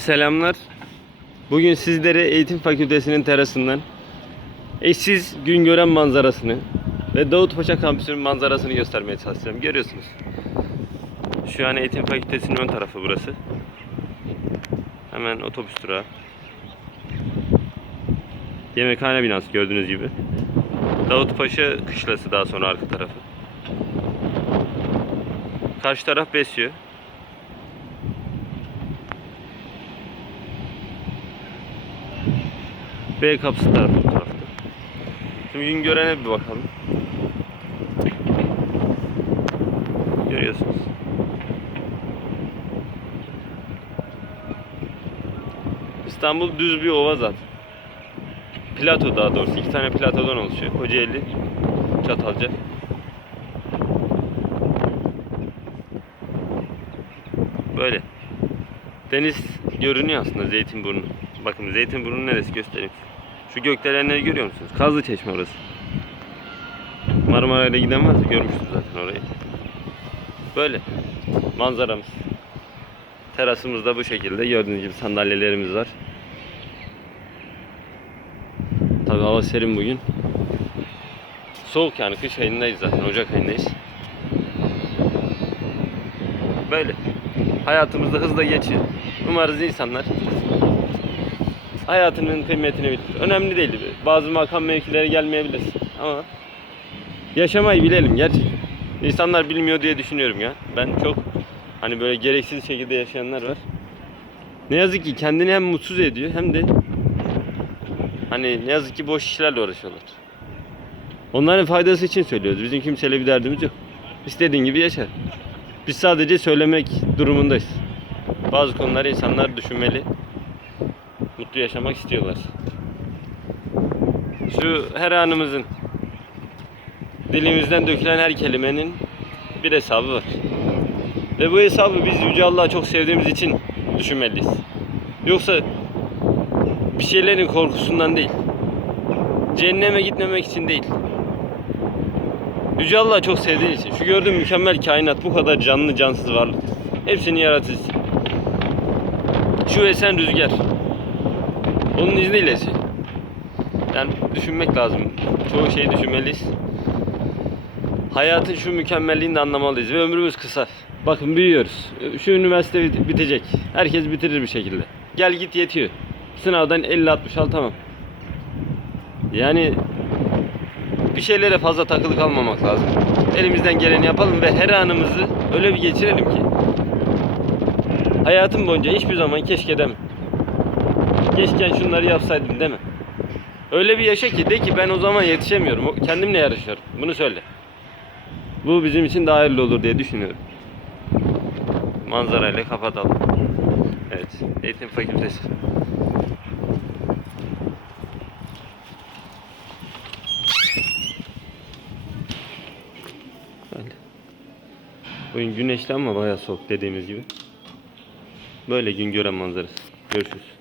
Selamlar. Bugün sizlere Eğitim Fakültesinin terasından eşsiz gün gören manzarasını ve Davutpaşa kampüsünün manzarasını göstermeye çalışacağım. Görüyorsunuz. Şu an Eğitim Fakültesinin ön tarafı burası. Hemen otobüs durağı. Yemekhane binası gördüğünüz gibi. Davutpaşa kışlası daha sonra arka tarafı. Karşı taraf Besyo. B kapısı tarafı bu tarafta. Şimdi gün görene bir bakalım. Görüyorsunuz. İstanbul düz bir ova zaten. Plato daha doğrusu. iki tane platodan oluşuyor. Kocaeli, Çatalca. Böyle. Deniz görünüyor aslında Zeytinburnu. Bakın Zeytinburnu neresi göstereyim. Şu gökdelenleri görüyor musunuz? Kazlı Çeşme orası. Marmara'yla giden varsa görmüştür zaten orayı. Böyle. Manzaramız. Terasımız da bu şekilde. Gördüğünüz gibi sandalyelerimiz var. Tabii hava serin bugün. Soğuk yani kış ayındayız zaten. Ocak ayındayız. Böyle. Hayatımızda hızla geçiyor. Umarız insanlar hayatının kıymetini bilir. Önemli değil. Bazı makam mevkilere gelmeyebilir. Ama yaşamayı bilelim gerçekten. İnsanlar bilmiyor diye düşünüyorum ya. Ben çok hani böyle gereksiz şekilde yaşayanlar var. Ne yazık ki kendini hem mutsuz ediyor hem de hani ne yazık ki boş işlerle uğraşıyorlar. Onların faydası için söylüyoruz. Bizim kimseyle bir derdimiz yok. İstediğin gibi yaşa. Biz sadece söylemek durumundayız. Bazı konuları insanlar düşünmeli. Mutlu yaşamak istiyorlar. Şu her anımızın dilimizden dökülen her kelimenin bir hesabı var. Ve bu hesabı biz Yüce Allah'ı çok sevdiğimiz için düşünmeliyiz. Yoksa bir şeylerin korkusundan değil. Cehenneme gitmemek için değil. Yüce Allah'ı çok sevdiğin için. Şu gördüğün mükemmel kainat bu kadar canlı cansız varlık. Hepsini yaratıcısı. Şu esen rüzgar. Onun izniyle. Yani düşünmek lazım. Çoğu şeyi düşünmeliyiz. Hayatın şu mükemmelliğini de anlamalıyız ve ömrümüz kısa. Bakın büyüyoruz. Şu üniversite bit- bitecek. Herkes bitirir bir şekilde. Gel git yetiyor. Sınavdan 50-60 al tamam. Yani bir şeylere fazla takılı kalmamak lazım. Elimizden geleni yapalım ve her anımızı öyle bir geçirelim ki hayatım boyunca hiçbir zaman keşke deme. Keşke şunları yapsaydım deme. Öyle bir yaşa ki de ki ben o zaman yetişemiyorum. Kendimle yarışıyorum. Bunu söyle. Bu bizim için daha hayırlı olur diye düşünüyorum. Manzarayla kapatalım. Evet. Eğitim Fakültesi. Böyle. Bugün güneşli ama bayağı soğuk dediğimiz gibi. Böyle gün gören manzarası. Görüşürüz.